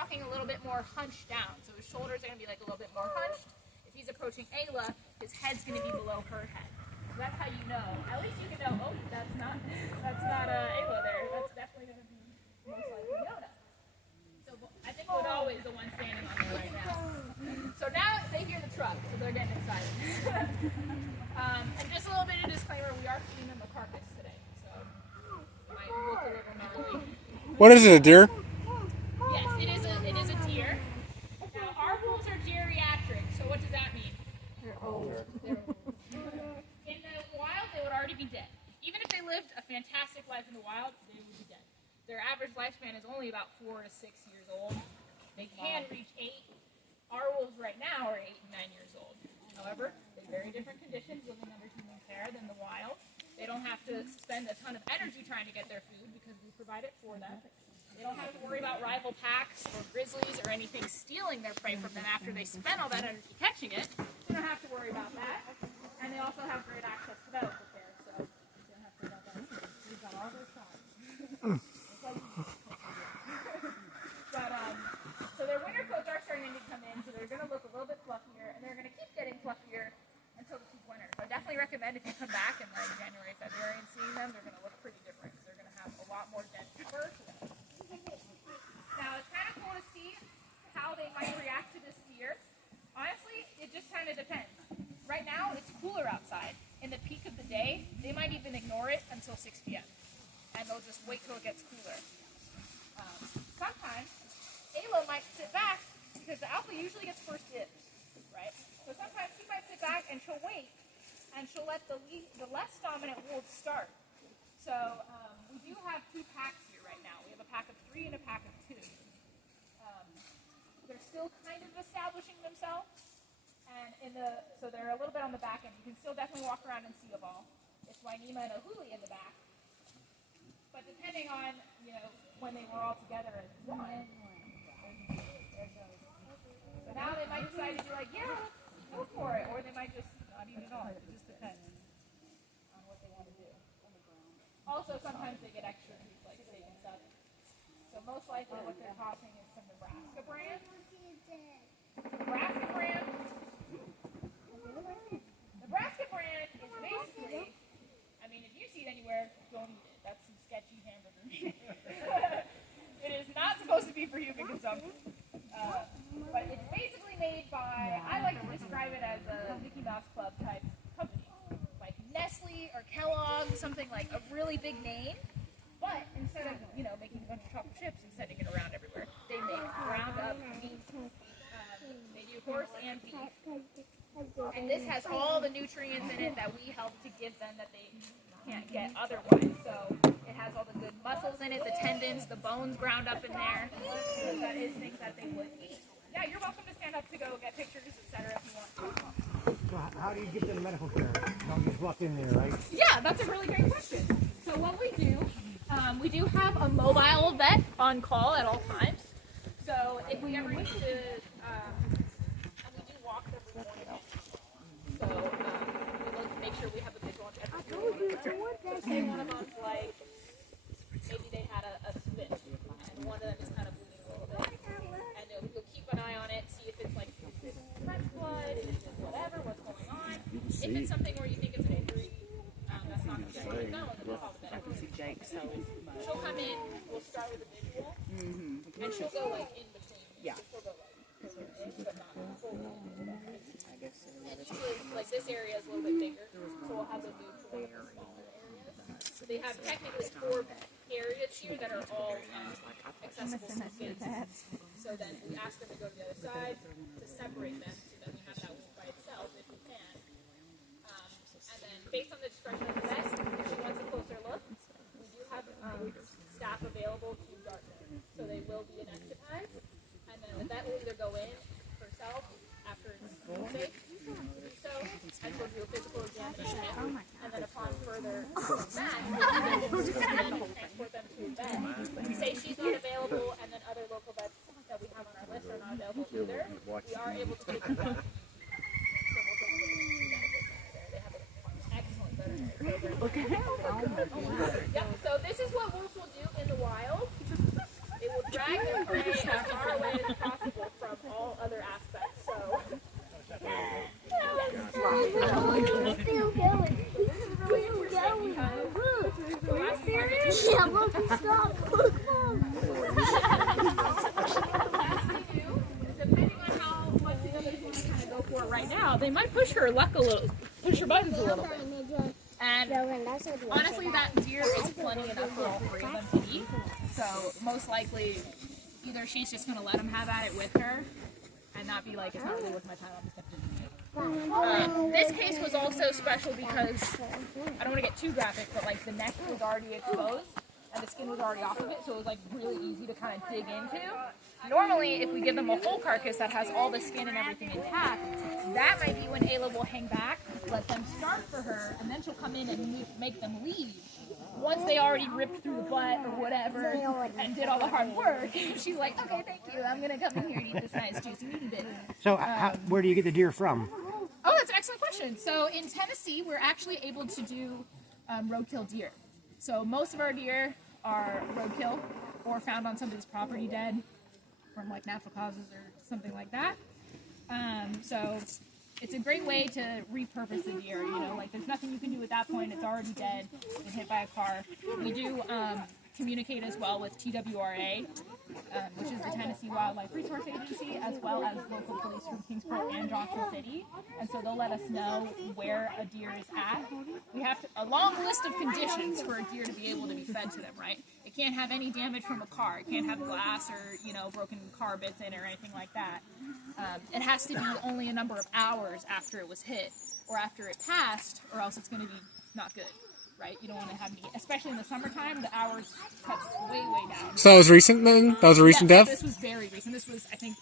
walking a little bit more hunched down. So his shoulders are going to be like a little bit more hunched. If he's approaching Ayla, his head's going to be below her head. So that's how you know. At least you can know, oh, that's not Ayla there. That's definitely going to be most likely Yoda. So I think Woodall is the one standing on there right now. So now they hear the truck, so they're getting excited. And just a little bit of disclaimer, we are feeding them a carcass today. So it might look a little gnarly. What is it, a deer? Yes, it is a deer. Now our wolves are geriatric, so what does that mean? They're old. In the wild, they would already be dead. Even if they lived a fantastic life in the wild, they would be dead. Their average lifespan is only about 4 to 6 years old. They can reach 8. Our wolves right now are 8 and 9 years old. However, they have very different conditions living under human care than the wild. They don't have to spend a ton of energy trying to get their food because we provide it for them. They don't have to worry about rival packs or grizzlies or anything stealing their prey from them after they spend all that energy catching it. They don't have to worry about that. And they also have great access to medical care, so they don't have to worry about that either. We've got all their shots. So their winter coats are starting to come in, so they're going to look a little bit fluffier, and they're going to keep getting fluffier until the peak winter. So I definitely recommend if you come back in like January, February and seeing them, they're going to look pretty different because they're going to have a lot more dense fur to them. Now it's kind of cool to see how they might react to this deer. Honestly, it just kind of depends. Right now, it's cooler outside. In the peak of the day, they might even ignore it until 6 p.m. And they'll just wait till it gets cooler. Sometimes, Ayla might sit back because the alpha usually gets first dibs, right? So sometimes she might sit back and she'll wait, and she'll let the less dominant wolves start. So we do have 2 packs here right now. We have a pack of 3 and a pack of 2. They're still kind of establishing themselves, and so they're a little bit on the back end. You can still definitely walk around and see them all. It's Wainima and Ohuli in the back. But depending on, when they were all together as one, so now they might decide to be like, yeah, let's go for it, or they might just not eat at all. It just depends on what they want to do. Also, sometimes they get extra treats like steak and stuff. So most likely what they're tossing is some Nebraska brand. Nebraska brand is basically, if you see it anywhere, don't eat it. That's some sketchy hamburger meat. It is not supposed to be for human consumption. But it's basically made by, I like to describe it as a Mickey Mouse Club type company. Like Nestle or Kellogg, something like a really big name. But instead of, making a bunch of chocolate chips and sending it around everywhere, they make ground up meat. They do horse and beef. And this has all the nutrients in it that we help to give them that they can't get otherwise. So it has all the good muscles in it, the tendons, the bones ground up in there. So that is things that they would eat. Yeah, you're welcome to stand up to go get pictures, etc. if you want to. So how do you give them medical care? Don't just walk in there, right? Yeah, that's a really great question. So what we do have a mobile vet on call at all times. So if we ever need to, and we do walk every morning. So we look to make sure we have a visual on every morning. So say one of them's like, maybe they had a spit, and one of them is kind of bleeding a little bit. And you'll keep an eye on it, see if it's like, is it fresh blood, is it whatever, what's going on. If it's something where you think it's an injury, that's not going to be done, then we'll call the vet. She'll come in, we'll start with a visual, and she'll go like in between. Yeah. She'll go like but not full. And usually, like this area is a little bit bigger, so we'll have them move to one of the smaller areas. So they have technically 4 areas here that are all accessible to kids. So then we ask them to go to the other side to separate them so that we have that one by itself if we can. And then based on the discretion of the vet, if she wants a closer look, we do have staff available to dart them. So they will be anesthetized, and then the vet will either go in herself after it's safe to do so, and she'll do a physical examination, and then upon further that, we'll transport them to a vet. Say she's not available, and then other local vets that we have on our list are not available either, we are able to take them down. So we'll take them to the medical center there. They have an excellent veterinary program. Yep, so this is what wolves will do in the wild. They will drag their prey as far away way as possible from all other aspects. So. Still going. Are you serious? Yeah, look, stop. Depending on how much the others want to kind of go for it right now, they might push her luck a little, push her buttons a little bit. And honestly, that deer is plenty enough for all three of them to eat. So most likely, either she's just going to let them have at it with her and not be like, it's not really worth my time, I'm just going to do it. This case was also special because, I don't want to get too graphic, but like the neck was already exposed and the skin was already off of it, so it was like really easy to kind of dig into. Normally, if we give them a whole carcass that has all the skin and everything intact, that might be when Ayla will hang back, let them start for her, and then she'll come in and make them leave. Once they already ripped through the butt or whatever and did all the hard work, she's like, okay, thank you, I'm going to come in here and eat this nice juicy meat bit. So where do you get the deer from? Oh, that's an excellent question. So in Tennessee, we're actually able to do roadkill deer. So most of our deer are roadkill or found on somebody's property dead from like natural causes or something like that. So it's a great way to repurpose the deer, you know, like there's nothing you can do at that point, it's already dead, been hit by a car. We do communicate as well with TWRA, which is the Tennessee Wildlife Resource Agency, as well as local police from Kingsport and Johnson City, and so they'll let us know where a deer is at. We have a long list of conditions for a deer to be able to be fed to them, right? It can't have any damage from a car, it can't have glass or, you know, broken car bits in it or anything like that. It has to be only a number of hours after it was hit, or after it passed, or else it's going to be not good. Right? You don't want to have any, especially in the summertime, the hours cuts way down. So that was recent then? That was a recent death? This was very recent. This was, I think,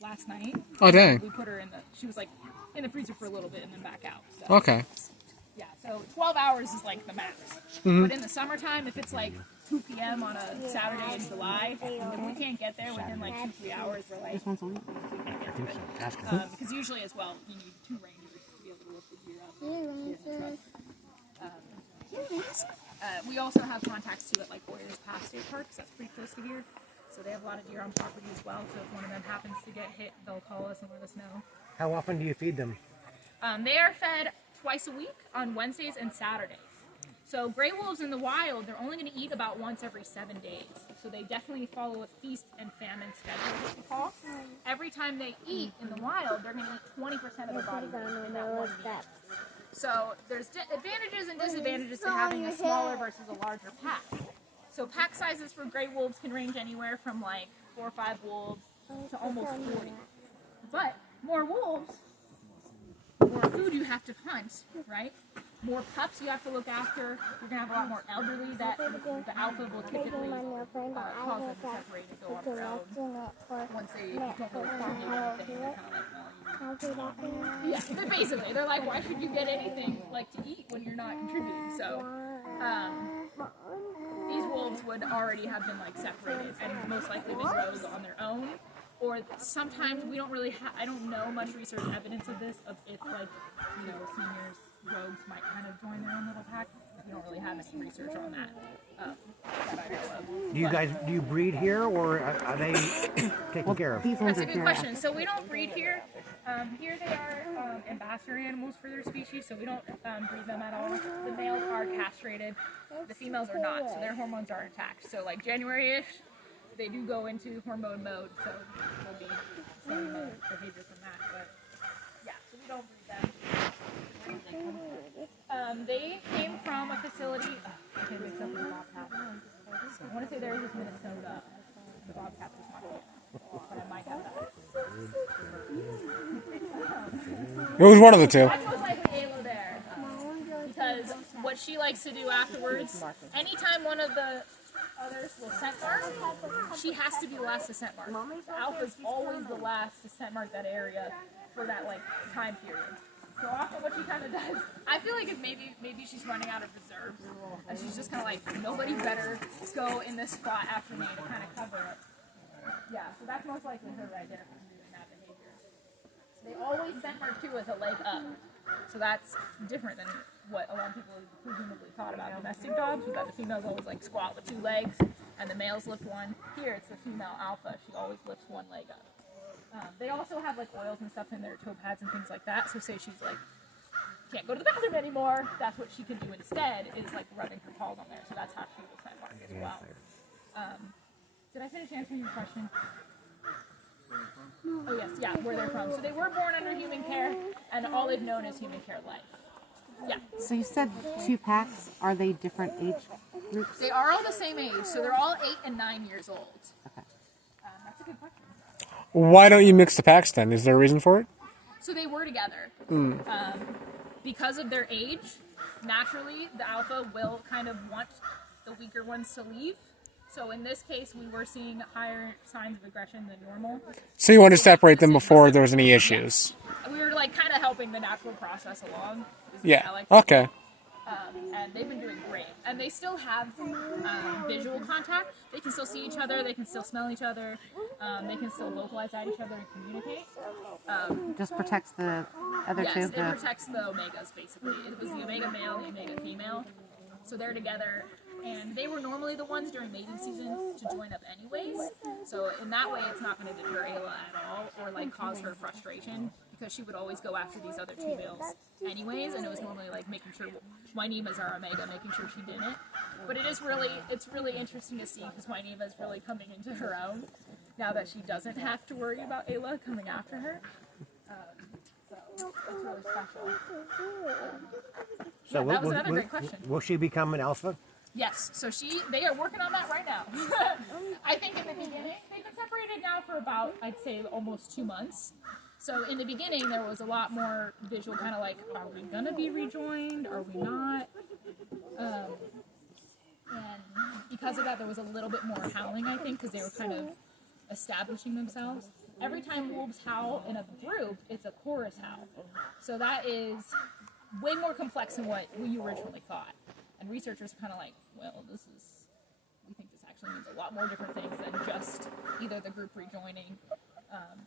last night. Oh, dang. We put her she was like in the freezer for a little bit and then back out. So. Okay. Yeah, so 12 hours is like the max. But in the summertime, if it's like 2 p.m. on a Saturday in July, if we can't get there within like 2-3 hours, we're like, we can't get to it. Because usually as well, you need 2 rangers to be able to lift the deer up. We also have contacts too at like Warriors Pass State Park, because that's pretty close to here. So they have a lot of deer on property as well. So if one of them happens to get hit, they'll call us and let us know. How often do you feed them? They are fed twice a week on Wednesdays and Saturdays. So gray wolves in the wild, they're only going to eat about once every 7 days. So they definitely follow a feast and famine schedule, which we call. Every time they eat in the wild, they're going to eat 20% of their body weight in that 1 meal. So there's advantages and disadvantages to having a smaller versus a larger pack. So pack sizes for gray wolves can range anywhere from like 4 or 5 wolves to almost 40. But more wolves, more food you have to hunt, right? More pups you have to look after. You're going to have a lot more elderly that the alpha will typically cause them to separate and go on their own. Once they don't really farm you anything, they're kind of like, well, yeah, they're basically, they're like, why should you get anything like to eat when you're not contributing? So these wolves would already have been like separated and most likely been rows on their own. Or sometimes we don't really I don't know much research evidence of this, of if like, you know, seniors, rogues might kind of join their own little pack. We don't really have any research on that. That I know of. Do you breed here, or are they taken care of? That's a good question. So we don't breed here. Here they are ambassador animals for their species, so we don't breed them at all. The males are castrated. The females are not, so their hormones are intact. So like January-ish, they do go into hormone mode, so we'll be seeing the behavior from that. But yeah, so we don't breed them. They came from a facility. I can't mix up with the bobcat. I want to say theirs was Minnesota. The bobcat was not, but I might have that. It was one of the two. That's most likely Ayla there, because what she likes to do afterwards, anytime one of the others will scent mark, she has to be the last to scent mark. Alpha's always the last to scent mark that area for that like time period. So often what she kind of does, I feel like if maybe she's running out of reserves, and she's just kind of like, nobody better go in this spot after me to kind of cover it. Yeah, so that's most likely her right there for doing that behavior. They always scent mark too with a leg up. So that's different than what a lot of people presumably thought about domestic dogs, was that the females always like squat with 2 legs. and the males lift one. Here it's the female alpha. She always lifts one leg up. They also have like oils and stuff in their toe pads and things like that. So say she's like can't go to the bathroom anymore, that's what she can do instead is like rubbing her paws on there. So that's how she will scent mark as well. Did I finish answering your question? Oh yes, yeah, where they're from. So they were born under human care, and all they've known is human care life. Yeah. So you said 2 packs. Are they different age groups? They are all the same age, so they're all 8 and 9 years old. Okay. That's a good question. Why don't you mix the packs then? Is there a reason for it? So they were together. Because of their age, naturally, the alpha will kind of want the weaker ones to leave. So in this case, we were seeing higher signs of aggression than normal. So you want to separate them before there was any issues? We were like kind of helping the natural process along. Yeah. Okay. And they've been doing great. And they still have visual contact. They can still see each other. They can still smell each other. They can still vocalize at each other and communicate. Just protects the other two? Yes, it protects the omegas, basically. It was the omega male, the omega female. So they're together. And they were normally the ones during mating season to join up anyways. So in that way, it's not going to deter Ayla at all or like cause her frustration because she would always go after these other 2 males anyways. And it was normally like making sure Wynema's our omega, making sure she didn't. But it's really interesting to see because Wynema is really coming into her own now that she doesn't have to worry about Ayla coming after her. So it's really special. So Yeah, that was another great question. Will she become an alpha? Yes, so they are working on that right now. I think in the beginning, they've been separated now for about, I'd say, almost 2 months. So in the beginning, there was a lot more visual kind of like, are we going to be rejoined? Are we not? And because of that, there was a little bit more howling, I think, because they were kind of establishing themselves. Every time wolves howl in a group, it's a chorus howl. So that is way more complex than what you originally thought. And researchers are kind of like, well, we think this actually means a lot more different things than just either the group rejoining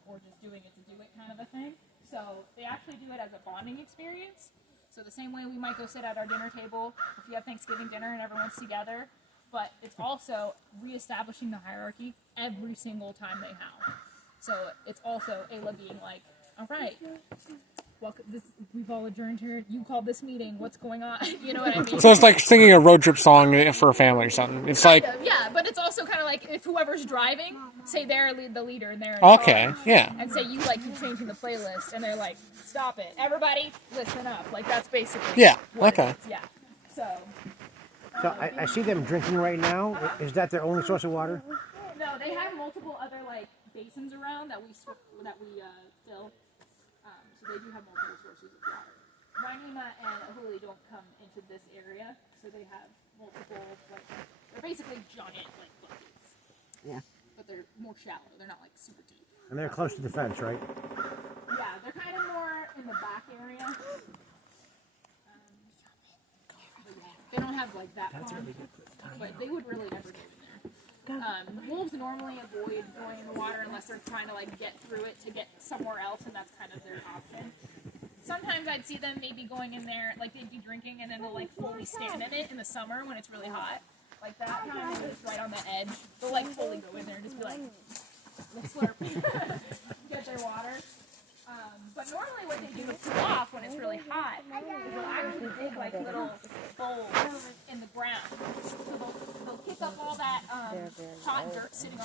or just doing it to do it kind of a thing. So they actually do it as a bonding experience. So the same way we might go sit at our dinner table if you have Thanksgiving dinner and everyone's together, but it's also reestablishing the hierarchy every single time they howl. So it's also Ayla being like, all right, we've all adjourned here. You called this meeting. What's going on? You know what I mean? So it's like singing a road trip song for a family or something. It's like yeah, but it's also kind of like if whoever's driving, say they're the leader and they're in okay, charge, yeah. and say you like keep changing the playlist, and they're like, stop it, everybody, listen up. Like that's basically Yeah, what okay. it is. Yeah. So I see them drinking right now. Is that their only source of water? No, they have multiple other like basins around that we fill. So they do have multiple sources of water. Wynema and Ahuli don't come into this area, so they have multiple, like, they're basically giant, like, buckets. Yeah. But they're more shallow. They're not, like, super deep. And they're close to the fence, right? Yeah, they're kind of more in the back area. They don't have, like, that pond, but they would really never go in there. Wolves normally avoid going in the water unless they're trying to like get through it to get somewhere else, and that's kind of their option. Sometimes I'd see them maybe going in there, like they'd be drinking and then they'll like fully stand in it in the summer when it's really hot. Like that time when it's right on the edge, they'll like fully go in there and just be like, let's slurp, get their water. But normally what they do to cool off when it's really hot is they'll actually dig like little bowls in the ground. So they'll kick up all that hot dirt sitting on